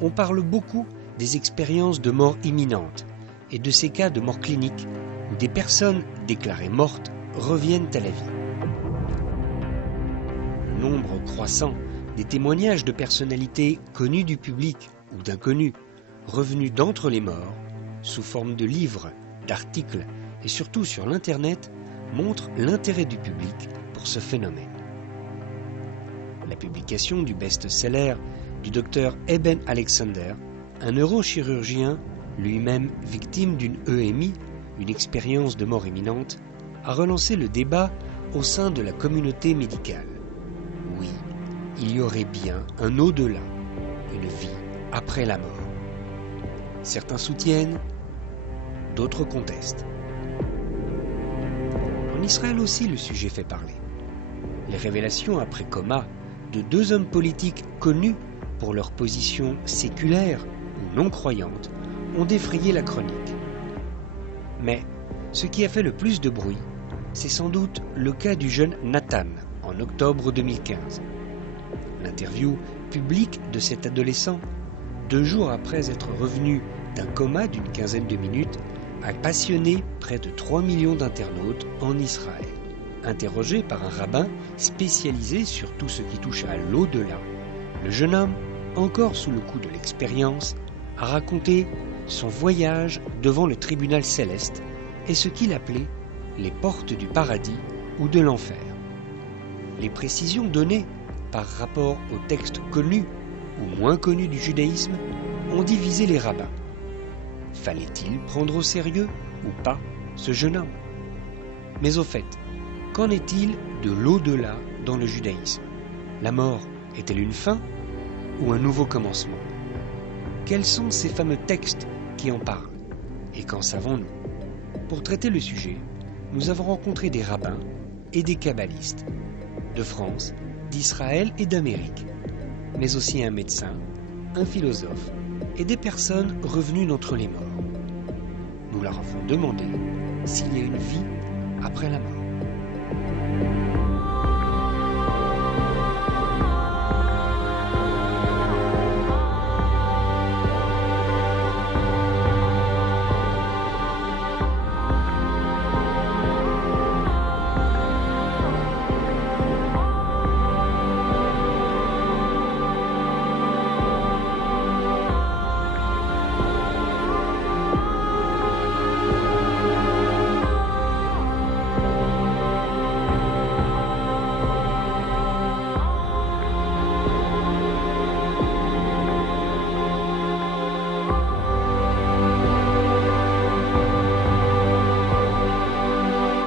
on parle beaucoup des expériences de mort imminente et de ces cas de mort clinique où des personnes déclarées mortes reviennent à la vie. Le nombre croissant des témoignages de personnalités connues du public ou d'inconnus revenus d'entre les morts, sous forme de livres, d'articles et surtout sur l'Internet, montre l'intérêt du public pour ce phénomène. La publication du best-seller du docteur Eben Alexander, un neurochirurgien lui-même victime d'une EMI, une expérience de mort imminente, a relancé le débat au sein de la communauté médicale. Oui, il y aurait bien un au-delà, une vie après la mort. Certains soutiennent, d'autres contestent. En Israël aussi, le sujet fait parler. Les révélations après coma de deux hommes politiques connus pour leur position séculaire ou non croyante ont défrayé la chronique. Mais ce qui a fait le plus de bruit, c'est sans doute le cas du jeune Nathan en octobre 2015. L'interview publique de cet adolescent, 2 jours après être revenu d'un coma d'une quinzaine de minutes, a passionné près de 3 millions d'internautes en Israël. Interrogé par un rabbin spécialisé sur tout ce qui touche à l'au-delà, le jeune homme, encore sous le coup de l'expérience, a raconté son voyage devant le tribunal céleste et ce qu'il appelait les portes du paradis ou de l'enfer. Les précisions données par rapport aux textes connus ou moins connus du judaïsme ont divisé les rabbins. Fallait-il prendre au sérieux ou pas ce jeune homme? Mais au fait, qu'en est-il de l'au-delà dans le judaïsme? La mort est-elle une fin ou un nouveau commencement? Quels sont ces fameux textes qui en parlent? Et qu'en savons-nous? Pour traiter le sujet, nous avons rencontré des rabbins et des kabbalistes, de France, d'Israël et d'Amérique, mais aussi un médecin, un philosophe et des personnes revenues d'entre les morts. Nous leur avons demandé s'il y a une vie après la mort.